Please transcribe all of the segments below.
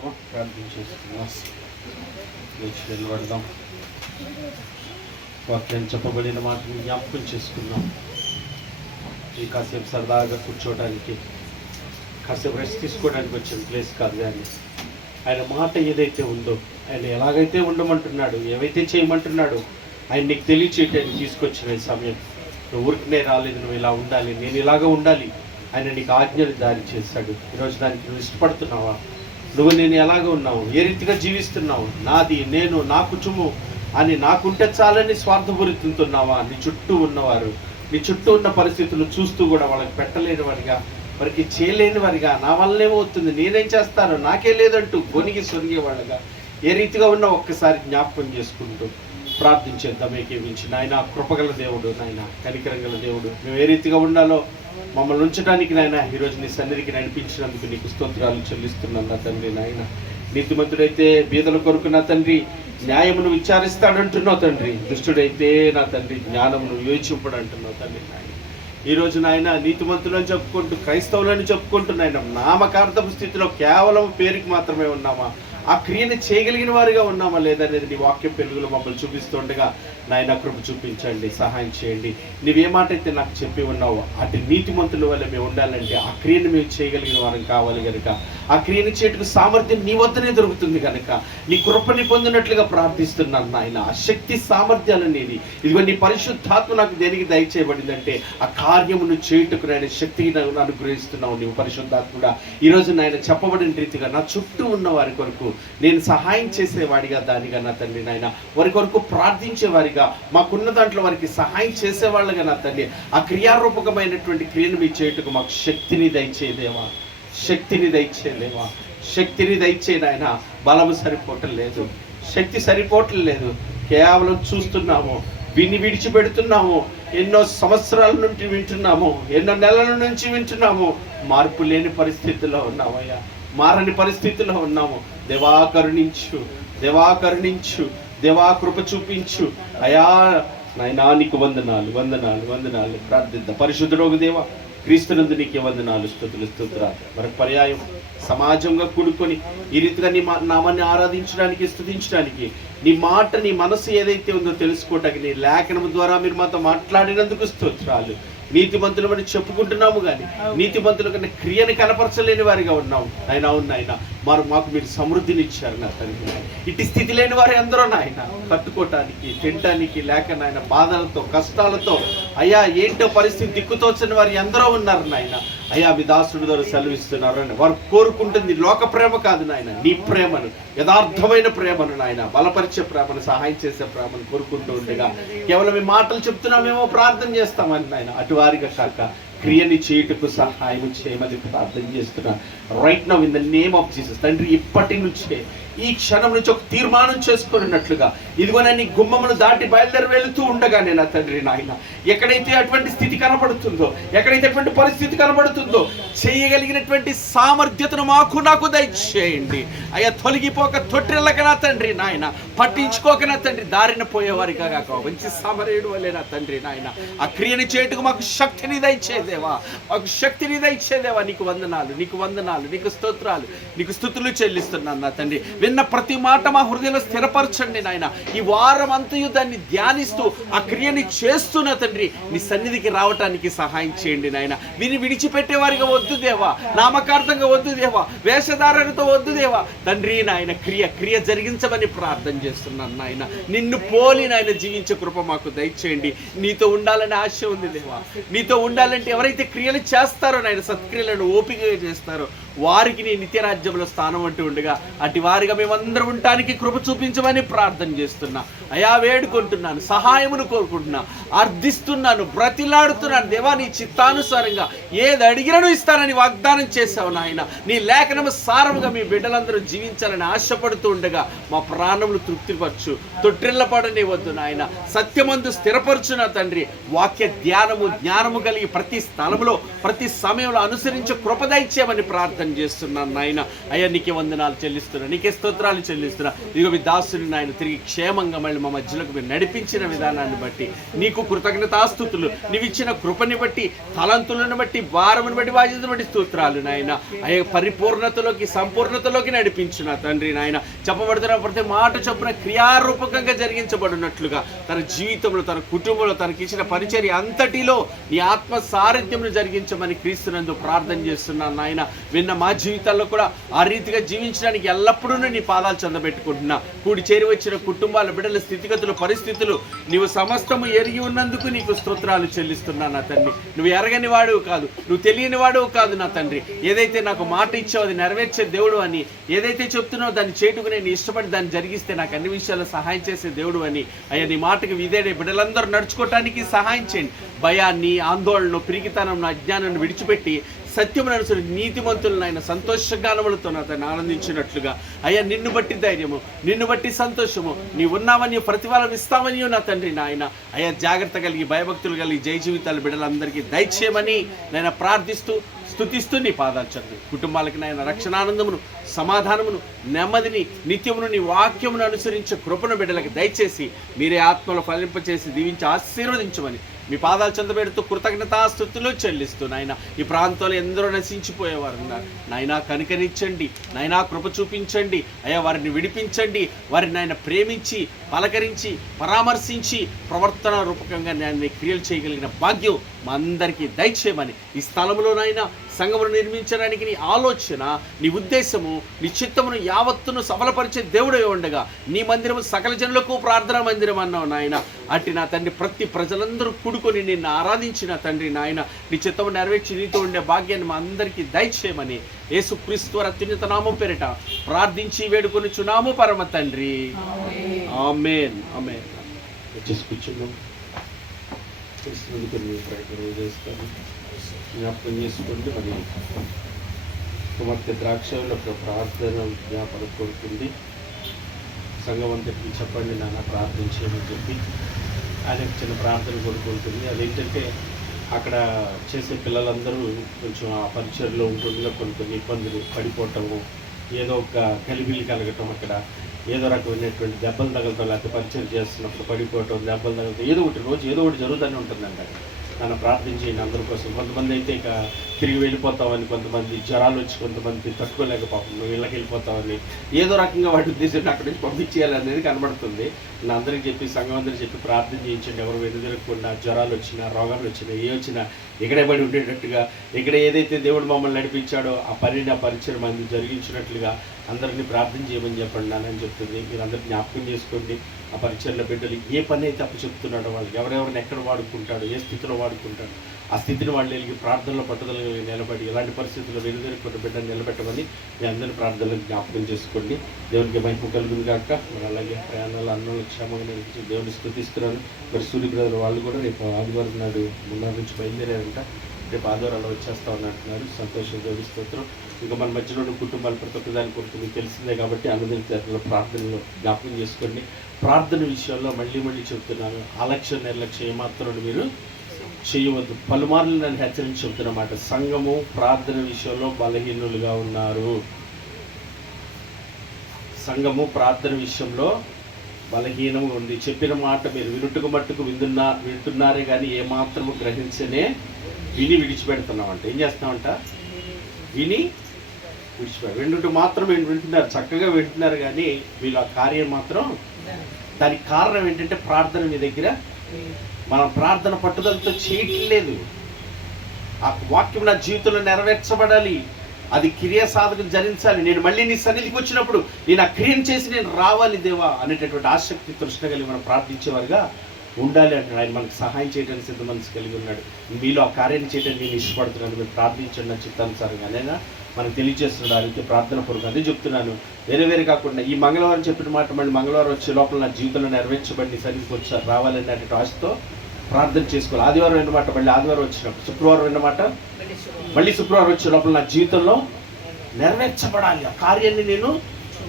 ప్రార్థన చేస్తున్నాం. లేచి నిలబడదాం. వాక్యం చెప్పబడిన మాటను జ్ఞాపకం చేసుకున్నాం. ఈ కాసేపు సరదాగా కూర్చోవడానికి, కాసేపు రెస్ట్ తీసుకోవడానికి వచ్చిన ప్లేస్ కాదు. కానీ ఆయన మాట ఏదైతే ఉందో, ఆయన ఎలాగైతే ఉండమంటున్నాడు, ఏవైతే చేయమంటున్నాడు, ఆయన నీకు తెలియచేయటానికి తీసుకొచ్చిన ఈ సమయం. నువ్వు ఊరికనే రాలేదు, నువ్వు ఇలా ఉండాలి, నేను ఇలాగ ఉండాలి, ఆయన నీకు ఆజ్ఞలు దారి చేశాడు. ఈరోజు దానికి నువ్వు ఇష్టపడుతున్నావా? నువ్వు నేను ఎలాగ ఉన్నావు, ఏ రీతిగా జీవిస్తున్నావు, నాది నేను నా కుటుంబం అని నాకుంటే చాలని స్వార్థపూరితున్నావా? నీ చుట్టూ ఉన్నవారు, నీ చుట్టూ ఉన్న పరిస్థితులు చూస్తూ కూడా వాళ్ళకి పెట్టలేని వారిగా, వారికి చేయలేని వారిగా, నా వల్లనేమవుతుంది, నేనేం చేస్తాను, నాకే లేదంటూ గొనిగి సొరిగే వాళ్ళగా ఏ రీతిగా ఉన్నా ఒక్కసారి జ్ఞాపకం చేసుకుంటూ ప్రార్థించేద్దాం. ఏకేమించి నాయన కృపగల దేవుడు, నాయన కనికరంగల దేవుడు, మేము ఏ రీతిగా ఉండాలో మమ్మల్ని ఉంచడానికి నాయన ఈరోజు నీ సన్నిధికి నడిపించినందుకు నీకు స్తోత్రాలు చెల్లిస్తున్నాను నా తండ్రి. నాయన నీతిమంతుడైతే బీదల కొరకు నా తండ్రి న్యాయమును విచారిస్తాడంటున్నావు తండ్రి. దుష్టుడైతే నా తండ్రి జ్ఞానమును వివేచింపడు అంటున్నావు తండ్రి. నాయన ఈరోజు నాయన నీతిమంతులని చెప్పుకుంటూ, క్రైస్తవులని చెప్పుకుంటూ నాయన నామకార్థపు స్థితిలో కేవలం పేరుకి మాత్రమే ఉన్నామా? ఆ క్రియను చేయగలిగిన వారిగా ఉన్నామా లేదనేది నీ వాక్యం పెరుగులో మమ్మల్ని చూపిస్తుండగా నాయన కృప చూపించండి, సహాయం చేయండి. నువ్వే మాట అయితే నాకు చెప్పి ఉన్నావు, అటు నీతిమంతుల వల్ల మేము ఉండాలంటే ఆ క్రియను మేము చేయగలిగిన వారం కావాలి కనుక, ఆ క్రియను చేయటకు సామర్థ్యం నీ వద్దనే దొరుకుతుంది కనుక నీ కృపని పొందినట్లుగా ప్రార్థిస్తున్నాను నాయన. ఆ శక్తి సామర్థ్యాలు నీది. ఇదిగో నీ పరిశుద్ధాత్మ నాకు దేనికి దయచేయబడిందంటే ఆ కార్యమును చేయుటకు నాయన శక్తిని అనుగ్రహిస్తున్నావు నీవు పరిశుద్ధాత్ముడా. ఈరోజు నాయన చెప్పబడిన రీతిగా నా చుట్టూ ఉన్న వారి కొరకు నేను సహాయం చేసేవాడిగా, దానిగా నా తండ్రి నాయన వారి కొరకు ప్రార్థించేవారిగా, మాకున్న దాంట్లో వారికి సహాయం చేసేవాళ్ళగా నా తండ్రి ఆ క్రియారూపకమైనటువంటి క్రియను మీ చేయుటకు మాకు శక్తిని దయచేదేవా, శక్తిని దయచేదేవా, శక్తిని దయచే నాయన. బలము సరిపోవటం లేదు, శక్తి సరిపోవటం లేదు, కేవలం చూస్తున్నాము, విని విడిచిపెడుతున్నాము. ఎన్నో సంవత్సరాల నుండి వింటున్నాము, ఎన్నో నెలల నుంచి వింటున్నాము, మార్పు లేని పరిస్థితుల్లో ఉన్నామయ్యా, మారని పరిస్థితుల్లో ఉన్నాము. దేవా కరుణించు, దేవా కరుణించు, దేవా కృప చూపించు అయా. నాయనా నీకు వందనాలు, వందనాలు, వందనాలు. ప్రార్థిద్దాం. పరిశుద్ధుడోగు దేవా, క్రీస్తునందు నీకే వందనాలు, స్తుతులు, స్తోత్రాలు. మరొక పర్యాయం సమాజంగా కూడుకొని ఈ రీతిగా నీ నామాన్ని ఆరాధించడానికి, స్తుతించడానికి, నీ మాట, నీ మనసు ఏదైతే ఉందో తెలుసుకోవటానికి నీ లేఖనం ద్వారా మీరు మాతో మాట్లాడినందుకు స్తోత్రాలు. నీతిమంతులమని చెప్పుకుంటున్నాము కానీ నీతిమంతుల కన్నా క్రియని కనపరచలేని వారిగా ఉన్నాము ఆయన. అవును నాయన, మాకు మీరు సమృద్ధిని ఇచ్చారు నా తండ్రి. ఇటు స్థితి లేని వారు ఎందరో నాయన, కట్టుకోవటానికి, తినటానికి లేక నాయన బాధలతో, కష్టాలతో అయ్యా ఏంటో పరిస్థితి దిక్కుతోచని వారు ఎందరో ఉన్నారు నాయన. అయ్యా మీ దాసుడి ద్వారా సెలవిస్తున్నారు అని వారు కోరుకుంటుంది లోక ప్రేమ కాదు నాయన, నీ ప్రేమను, యథార్థమైన ప్రేమను నాయన, బలపరిచే ప్రేమను, సహాయం చేసే ప్రేమను కోరుకుంటూ ఉండగా కేవలం ఈ మాటలు చెప్తున్నామేమో, ప్రార్థన చేస్తామని నాయన అటు వారిగా కాక క్రియని చేయుటకు సహాయం చేయమని ప్రార్థన చేస్తున్నా right now in the name of Jesus. తండ్రి ఇప్పటి నుంచే ఈ క్షణం నుంచి ఒక తీర్మానం చేసుకున్నట్లుగా ఇదిగో నీ గుమ్మమును దాటి బయలుదేరి వెళుతూ ఉండగానే నా తండ్రి నాయన ఎక్కడైతే అటువంటి స్థితి కనబడుతుందో, ఎక్కడైతే అటువంటి పరిస్థితి కనబడుతుందో చేయగలిగినటువంటి సామర్థ్యతను నాకు దయచేయండి అయ్యా. తొలగిపోక తొట్టిల్లక నా తండ్రి నాయన, పట్టించుకోక నా తండ్రి దారిన పోయేవారిగా కాక మంచి సమరేయుడు వల్లే నా తండ్రి నాయన ఆ క్రియని చేయుటకు మాకు శక్తిని దయచేదేవా, మాకు శక్తిని దయచేదేవా. నీకు వందనాలు, నీకు వందనాలు, నీకు స్తోత్రాలు, నీకు స్తుతులు చెల్లిస్తున్నాను నా తండ్రి. విన్న ప్రతి మాట మా హృదయంలో స్థిరపరచండి నాయన. ఈ వారం అంతయు దాన్ని ధ్యానిస్తూ ఆ క్రియని చేస్తున్న తండ్రి నీ సన్నిధికి రావటానికి సహాయం చేయండి నాయన. విని విడిచిపెట్టేవారిగా వద్దు దేవా, నామకార్థంగా వద్దు దేవా, వేషధారణతో వద్దు దేవా తండ్రి నాయన. క్రియ జరిగించమని ప్రార్థన చేస్తున్నాను నాయన. నిన్ను పోలి నాయన జీవించే కృప మాకు దయచేయండి. నీతో ఉండాలని ఆశ ఉంది దేవా. నీతో ఉండాలంటే ఎవరైతే క్రియలు చేస్తారో నాయన, సత్క్రియలను ఓపికగా చేస్తారో వారికి నీ నిత్యరాజ్యంలో స్థానం అంటూ ఉండగా అటు వారిగా మేమందరం ఉండటానికి కృప చూపించమని ప్రార్థన చేస్తున్నా అయా. వేడుకుంటున్నాను, సహాయమును కోరుకుంటున్నా, అర్థిస్తున్నాను, బ్రతిలాడుతున్నాను దేవా. నీ చిత్తానుసారంగా ఏది అడిగినను ఇస్తానని వాగ్దానం చేశావు నాయన. నీ లేఖనము సారముగా మీ బిడ్డలందరూ జీవించాలని ఆశపడుతూ ఉండగా మా ప్రాణములు తృప్తిపరచు, తొట్టిల్లపడని వద్దు నాయన. సత్యమందు స్థిరపరచు నా తండ్రి. వాక్య ధ్యానము, జ్ఞానము కలిగి ప్రతి స్థలములో, ప్రతి సమయంలో అనుసరించే కృప దయచేయమని ప్రార్థన ప్రార్థన చేస్తున్నాను నాయన. అయ్యా నీకే వందనాలు చెల్లిస్తున్నా, నీకే స్తోత్రాలు చెల్లిస్తున్నా. ఇదిగో మీ దాసుని నాయన తిరిగి క్షేమంగా మళ్ళీ మా మధ్యలోకి మీరు నడిపించిన విధానాన్ని బట్టి నీకు కృతజ్ఞతాస్తుతులు. నీవు ఇచ్చిన కృపని బట్టి, తలంతులను బట్టి, భారమును బట్టి, బాధ్యతను బట్టి స్తోత్రాలు నాయన. అయ్యా పరిపూర్ణతలోకి, సంపూర్ణతలోకి నడిపించు నా తండ్రి నాయన. చెప్పబడుతున్న ప్రతి మాట చొప్పున క్రియారూపకంగా జరిగించబడినట్లుగా తన జీవితంలో, తన కుటుంబంలో, తనకిచ్చిన పరిచర్య అంతటిలో నీ ఆత్మ సారథ్యమును జరిగించమని క్రీస్తునందు ప్రార్థన చేస్తున్నాను నాయన. విన్న మా జీవితాల్లో కూడా ఆ రీతిగా జీవించడానికి ఎల్లప్పుడూ నీ పాదాలు చెందబెట్టుకుంటున్నా. కూడి చేరి వచ్చిన కుటుంబాల బిడ్డల స్థితిగతులు, పరిస్థితులు నీవు సమస్తము ఎరిగి ఉన్నందుకు నీకు స్తోత్రాలు చెల్లిస్తున్నాను నా తండ్రి. నువ్వు ఎరగని వాడు కాదు, నువ్వు తెలియని వాడు కాదు నా తండ్రి. ఏదైతే నాకు మాట ఇచ్చావు అది నెరవేర్చే దేవుడు అని, ఏదైతే చెప్తున్నావు దాన్ని చేటుకు నేను ఇష్టపడి దాన్ని జరిగిస్తే నాకు అన్ని విషయాల్లో సహాయం చేసే దేవుడు అని. అయ్యా నీ మాటకి విధేయుడై బిడ్డలందరూ నడుచుకోవటానికి సహాయం చేయండి. భయాన్ని, ఆందోళనను, పిరికితనం, అజ్ఞానాన్ని విడిచిపెట్టి సత్యమును అనుసరించి నీతిమంతులను ఆయన సంతోషగానములతో అతన్ని ఆనందించినట్లుగా అయ్యా నిన్ను బట్టి ధైర్యము, నిన్ను బట్టి సంతోషము, నీ ఉన్నామని ప్రతిఫలం ఇస్తామని నా తండ్రి నాయన. అయ్యా జాగ్రత్త కలిగి, భయభక్తులు కలిగి జయ జీవితాలు బిడ్డలందరికీ దయచేయమని నేను ప్రార్థిస్తూ స్తుతిస్తూ నీ పాదాలు చదువు. కుటుంబాలకి నాయన రక్షణానందమును, సమాధానమును, నెమ్మదిని, నిత్యమును నీ వాక్యమును అనుసరించే కృపను బిడ్డలకి దయచేసి మీరే ఆత్మలో ఫలింపచేసి దీవించి ఆశీర్వదించమని మీ పాదాలు చెందబెడుతూ కృతజ్ఞతాస్తుతులు చెల్లిస్తూ నాయన. ఈ ప్రాంతంలో ఎందరో నశించిపోయేవారు ఉన్నారు నాయన, కనికరించండి నాయన, కృప చూపించండి అయ్యా, వారిని విడిపించండి. వారిని నాయన ప్రేమించి, పలకరించి, పరామర్శించి ప్రవర్తన రూపకంగా నేను క్రియలు చేయగలిగిన భాగ్యం మా అందరికీ దయచేయమని, ఈ స్థలంలోనైనా సంఘమును నిర్మించడానికి నీ ఆలోచన, నీ ఉద్దేశము, నీ చిత్తమును యావత్తును సఫలపరిచే దేవుడై ఉండగా నీ మందిరము సకల జనులకు ప్రార్థనా మందిరం అన్నావు నాయన. అట్టి నా తండ్రి ప్రతి ప్రజలందరూ కూడుకొని నిన్ను ఆరాధించిన తండ్రి నాయన, నీ చిత్తము నెరవేర్చి నీతో ఉండే భాగ్యాన్ని మా అందరికీ దయచేయమని యేసుక్రీస్తు వారి అత్యున్నత నామం పేరిట ప్రార్థించి వేడుకొనుచున్నాము పరమ తండ్రి. ఆమేన్. ఆమేన్. కూర్చున్నాం. కొన్ని ప్రయత్నం చేస్తాను. జ్ఞాపకం చేసుకోండి. మరి కుమార్తె ద్రాక్షలో ఒక ప్రార్థన జ్ఞాపకం కోరుతుంది. సంఘం అంతటికి చెప్పండి నాన్న ప్రార్థించేయమని చెప్పి ఆయనకు చిన్న ప్రార్థన కోరుకుంటుంది. అదేంటంటే అక్కడ చేసే పిల్లలందరూ కొంచెం ఆ పరిచయలో ఉంటుండగా కొన్ని ఇబ్బందులు, పడిపోవటము, ఏదో ఒక కలిబిలి కలగటం, అక్కడ ఏదో రకమైనటువంటి దెబ్బలు తగలటం, లేకపోతే పరిచయం చేస్తున్నప్పుడు పడిపోవటం, దెబ్బలు తగలటం, ఏదో ఒకటి రోజు ఏదో ఒకటి జరుగుతూనే ఉంటుందంట. నన్ను ప్రార్థించేయండి అందరి కోసం. కొంతమంది అయితే ఇక తిరిగి వెళ్ళిపోతామని, కొంతమంది జ్వరాలు వచ్చి, కొంతమంది తట్టుకోలేకపోతాం, నువ్వు ఇళ్ళకి వెళ్ళిపోతామని, ఏదో రకంగా వాటి ఉద్దేశం అక్కడి నుంచి పంపించేయాలనేది కనబడుతుంది. నా అందరికి చెప్పి, సంఘం అందరికి చెప్పి ప్రార్థన చేయించండి. ఎవరు వెనుదిరగకుండా, జ్వరాలు వచ్చినా, రోగాలు వచ్చినా, ఏ వచ్చినా ఇక్కడే పడి ఉండేటట్టుగా, ఇక్కడ ఏదైతే దేవుడు మమ్మల్ని నడిపించాడో ఆ పనిని, ఆ పరిచయం మంది జరిగించినట్లుగా అందరినీ ప్రార్థన చేయమని చెప్పండి నానని చెప్తుంది. మీరు అందరినీ జ్ఞాపకం చేసుకోండి. ఆ పరిచయంలో బిడ్డలు ఏ పని అయితే అప్పు చెప్తున్నాడో, వాళ్ళకి ఎవరెవరిని ఎక్కడ వాడుకుంటాడు, ఏ స్థితిలో వాడుకుంటాడు, ఆ స్థితిని వాళ్ళు వెళ్ళి ప్రార్థనలో పట్టుదల నిలబడి ఎలాంటి పరిస్థితుల్లో వెనుదిరగకుండా బిడ్డను నిలబెట్టమని మీ అందరి ప్రార్థనలకు జ్ఞాపకం చేసుకోండి. దేవునికి మహిమ కలుగును కాక. మరి అలాగే ప్రయాణాలు అన్నంలో క్షేమంగా నడిపించి దేవుని స్తుతిస్తున్నాను. మరి సూర్య బ్రదర్ వాళ్ళు కూడా రేపు ఆదివారం నాడు మున్నార్ నుంచి బయలుదేరారంట. రేపు ఆదివారాలు వచ్చేస్తా ఉన్నట్టున్నారు. సంతోషం, దేవుని స్తోత్రం. ఇంకా మన మధ్యలో కుటుంబాలు ప్రతి ఒక్క దాని కొరకు మీకు తెలిసిందే కాబట్టి అందరి ప్రార్థనలో జ్ఞాపకం చేసుకోండి. ప్రార్థన విషయంలో మళ్ళీ చెబుతున్నాను, అలక్ష్యం, నిర్లక్ష్యం ఏమాత్రం మీరు చేయవద్దు. పలుమార్లు నన్ను హెచ్చరించి చెబుతున్నమాట. సంఘము ప్రార్థన విషయంలో బలహీనులుగా ఉన్నారు. సంఘము ప్రార్థన విషయంలో బలహీనంగా ఉంది. చెప్పిన మాట మీరు వినుటకు మట్టుకు వింటున్నారే కానీ ఏమాత్రము గ్రహించనే విని విడిచిపెడుతున్నామంట. ఏం చేస్తున్నామంట? విని విడిచిపెడ వింటుట మాత్రం వింటున్నారు, చక్కగా వింటున్నారు, కానీ వీళ్ళ కార్యం మాత్రం. దానికి కారణం ఏంటంటే ప్రార్థన మీ దగ్గర, మనం ప్రార్థన పట్టుదలతో చేయట్లేదు. ఆ వాక్యం నా జీవితంలో నెరవేర్చబడాలి, అది క్రియ సాధకం జరించాలి, నేను మళ్ళీ నీ సన్నిధికి వచ్చినప్పుడు నేను ఆ క్రియను చేసి నేను రావాలి దేవా అనేటటువంటి ఆసక్తి, తృష్ణ కలిగి మనం ప్రార్థించేవారుగా ఉండాలి అంటాడు. ఆయన మనకు సహాయం చేయడానికి సిద్ధ మనసు కలిగి ఉన్నాడు. మీలో ఆ కార్యం చేయడానికి నేను ఇష్టపడుతున్నాను, మీరు ప్రార్థించండి నా చిత్తానుసారంగానైనా మనకు తెలియజేస్తున్నాడు. ఆ రీతి ప్రార్థన పూర్వకం అదే చెప్తున్నాను. వేరే కాకుండా ఈ మంగళవారం చెప్పిన మాట మళ్ళీ మంగళవారం వచ్చే లోపల నా జీవితంలో నెరవేర్చబడి సన్నిధికి వచ్చారు రావాలనేటువంటి ఆశతో ప్రార్థన చేసుకోవాలి. ఆదివారం అన్నమాట, మళ్ళీ ఆదివారం వచ్చినప్పుడు శుక్రవారం అన్నమాట, మళ్ళీ శుక్రవారం వచ్చే లోపల నా జీవితంలో నెరవేర్చబడాలి, ఆ కార్యాన్ని నేను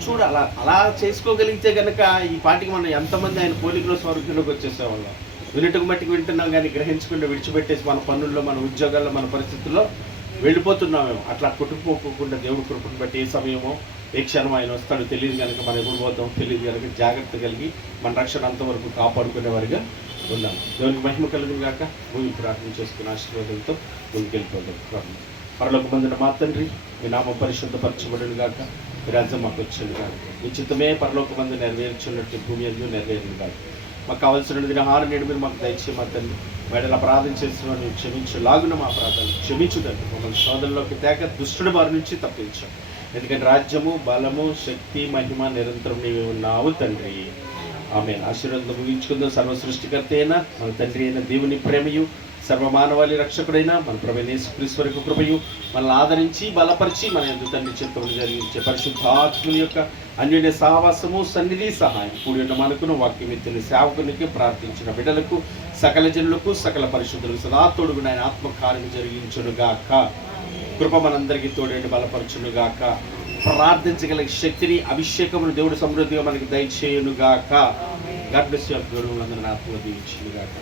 చూడాలి. అలా చేసుకోగలిగితే కనుక ఈ పాటికి మనం ఎంతమంది ఆయన పోలికలో స్వర్గంలోకి వచ్చేసేవాళ్ళం. వినటుకు మట్టికి వింటున్నాం కానీ గ్రహించకుండా విడిచిపెట్టేసి మన పనుల్లో, మన ఉద్యోగాల్లో, మన పరిస్థితుల్లో వెళ్ళిపోతున్నామేమో. అట్లా కొట్టుకుపోకుండా దేవుడి కృపను బట్టి ఏ సమయమో ఏ క్షణం ఆయన వస్తాడో తెలియదు కనుక మనం ఎప్పుడు పోతామో తెలియదు కనుక జాగ్రత్త కలిగి మన రక్షణ అంతవరకు కాపాడుకునేవారిగా ఉన్నాం. దేవునికి మహిమ కలుగును గాక. భూమి ప్రార్థన చేసుకుని ఆశీర్వాదంతో ముందుకెళ్ళిపోతాం. పరలోక మందున మా తండ్రి, మీ నామం పరిశుద్ధపరచబడును గాక. మీ రాజ్యం మాకు వచ్చును గాక. మీ చిత్తమే పరలోక మందు నెరవేర్చున్నట్టు భూమి అందు నెరవేరును గాక. మాకు కావాల్సిన దినహారం నేడు మీరు మాకు దయచేసి మా తండ్రి. మేడల అపరాధం చేస్తున్న ನೀವು క్షమించులాగున మా అపరాధాలు క్షమించుదండి. మమ్మల్ని శోధనలోకి తేక దుష్టుడి బారి నుంచి తప్పించాం. ఎందుకంటే రాజ్యము, బలము, శక్తి, మహిమ నిరంతరం నీవే ఉన్నావు తండ్రి. ఆమె ఆశీర్వాదంతో ముగించుకుందాం. సర్వ సృష్టికర్త అయిన మన తండ్రి అయిన దేవుని ప్రేమయు, సర్వమానవాళి రక్షకుడైన మన ప్రభువైన యేసుక్రీస్తు వారి కృపయు, మనల్ని ఆదరించి బలపరిచి మన యందు తండ్రి చిత్తమును జరిగించే పరిశుద్ధాత్ముని యొక్క అన్యోన్య సహవాసము, సన్నిధి, సహాయం కూడి ఉన్న మనకును వాక్యం ఎత్తిన సేవకునికి, ప్రార్థించిన బిడ్డలకు, సకల జనులకు, సకల పరిశుద్ధులకు సదా తోడుగున ఆయన ఆత్మకార్యం జరిగించునుగాక. కృప మనందరికీ తోడేండి బలపరచునుగాక. ప్రార్థించగల శక్తిని, అభిషేకమును దేవుడు సమృద్ధిగా మనకి దయచేయునుగాక. God bless you. దేవుడు మనందరిని ఆత్మగా దీవించునుగాక.